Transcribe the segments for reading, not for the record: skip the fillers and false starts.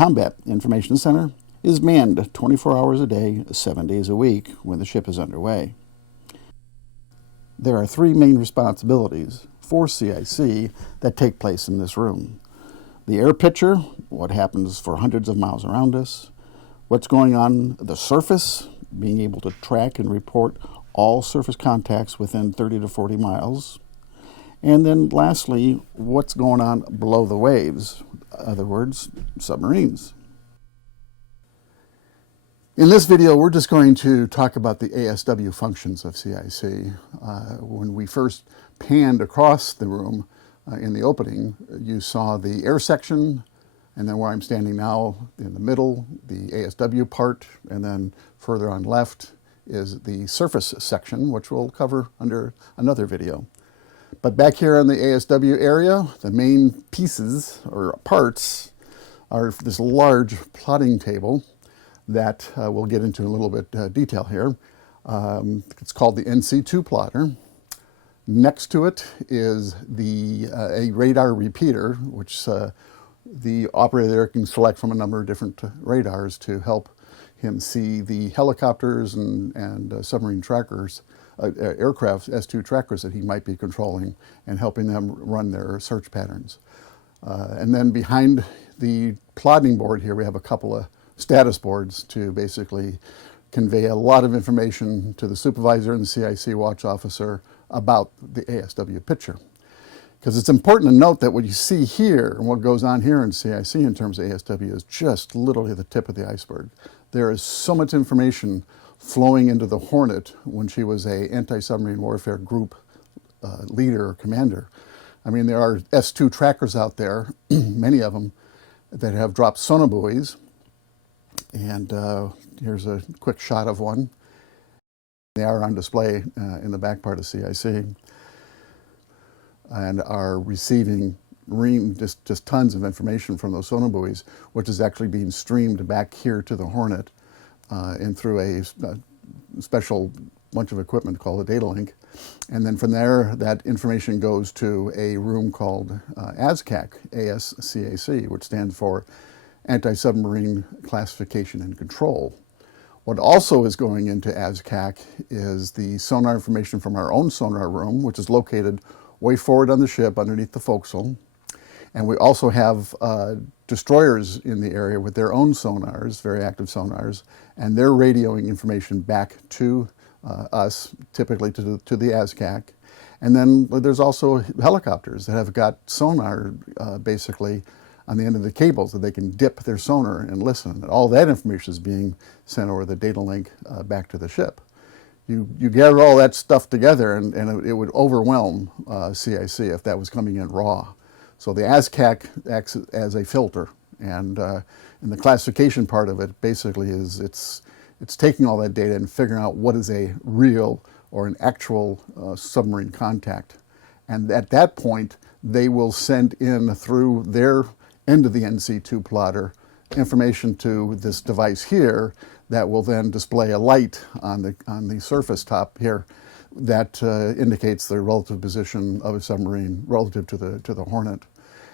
Combat Information Center is manned 24 hours a day, 7 days a week when the ship is underway. There are three main responsibilities for CIC that take place in this room. The air picture, what happens for hundreds of miles around us, what's going on the surface, being able to track and report all surface contacts within 30 to 40 miles, and then lastly, what's going on below the waves, in other words, submarines. In this video, we're just going to talk about the ASW functions of CIC. When we first panned across the room in the opening, you saw the air section, and then where I'm standing now in the middle, the ASW part, and then further on left is the surface section, which we'll cover under another video. But back here in the ASW area, the main pieces or parts are this large plotting table that we'll get into a little bit detail here. It's called the NC2 plotter. Next to it is a radar repeater, which the operator there can select from a number of different radars to help him see the helicopters and submarine trackers, aircraft S2 trackers that he might be controlling and helping them run their search patterns. And then behind the plotting board here, we have a couple of status boards to basically convey a lot of information to the supervisor and the CIC watch officer about the ASW picture. Because it's important to note that what you see here and what goes on here in CIC in terms of ASW is just literally the tip of the iceberg. There is so much information flowing into the Hornet when she was a anti-submarine warfare group leader or commander. I mean, there are S2 trackers out there, many of them, that have dropped sonobuoys. And here's a quick shot of one. They are on display in the back part of CIC and are receiving just tons of information from those sonobuoys, which is actually being streamed back here to the Hornet and through a special bunch of equipment called a data link. And then from there, that information goes to a room called ASCAC, ASCAC, which stands for Anti-Submarine Classification and Control. What also is going into ASCAC is the sonar information from our own sonar room, which is located way forward on the ship underneath the forecastle. And we also have destroyers in the area with their own sonars, very active sonars, and they're radioing information back to us, typically to the ASCAC. And then there's also helicopters that have got sonar basically on the end of the cables that they can dip their sonar and listen. And all that information is being sent over the data link back to the ship. You gather all that stuff together and it would overwhelm CIC if that was coming in raw. So the ASCAC acts as a filter, and the classification part of it basically is it's taking all that data and figuring out what is a real or an actual submarine contact. And at that point, they will send in through their end of the NC2 plotter information to this device here that will then display a light on the surface top here that indicates the relative position of a submarine relative to the Hornet.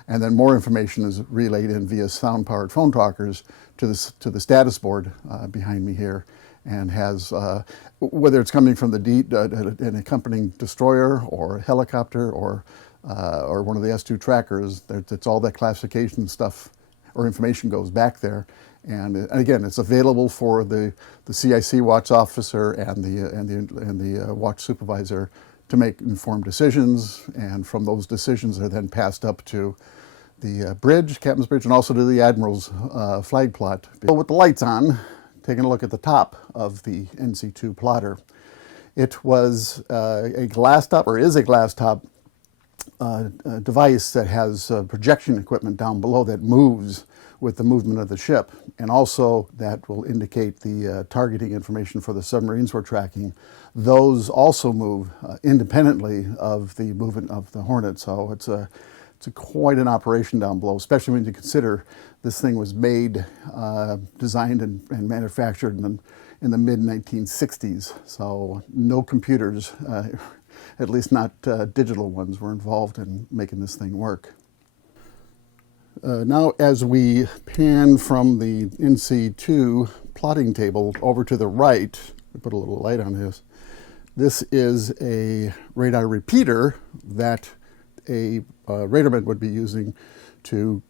And then more information is relayed in via sound-powered phone talkers to the status board behind me here, and has whether it's coming from an accompanying destroyer or helicopter or one of the S2 trackers. It's all that classification stuff or information goes back there, and again, it's available for the CIC watch officer and the watch supervisor to make informed decisions, and from those decisions are then passed up to the bridge, captain's bridge, and also to the admiral's flag plot. So with the lights on, taking a look at the top of the NC2 plotter, it was a glass top, or is a glass top device that has projection equipment down below that moves with the movement of the ship, and also that will indicate the targeting information for the submarines we're tracking. Those also move independently of the movement of the Hornet, so it's quite an operation down below, especially when you consider this thing was made, designed and manufactured in the mid-1960s, so no computers, at least not digital ones, were involved in making this thing work. Now as we pan from the NC2 plotting table over to the right, put a little light on this. This is a radar repeater that a radarman would be using to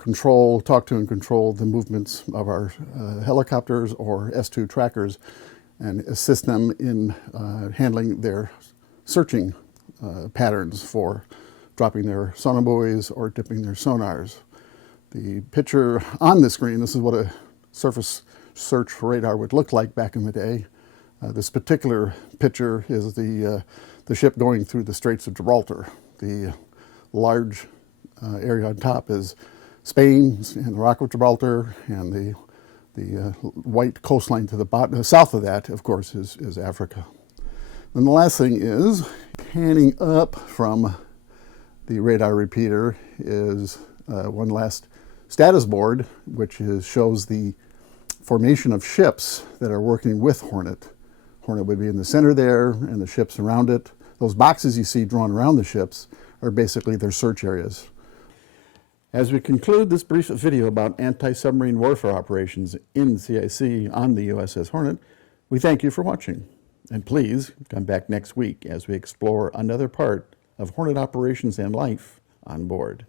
talk to and control the movements of our helicopters or S2 trackers and assist them in handling their searching patterns for dropping their sonobuoys or dipping their sonars. The picture on the screen, this is what a surface search radar would look like back in the day. This particular picture is the ship going through the Straits of Gibraltar. The large area on top is Spain and the Rock of Gibraltar, and the white coastline to the bottom, south of that, of course, is Africa. And the last thing is, panning up from the radar repeater is one last status board, which shows the formation of ships that are working with Hornet. Hornet would be in the center there, and the ships around it. Those boxes you see drawn around the ships are basically their search areas. As we conclude this brief video about anti-submarine warfare operations in CIC on the USS Hornet, we thank you for watching. And please come back next week as we explore another part of Hornet operations and life on board.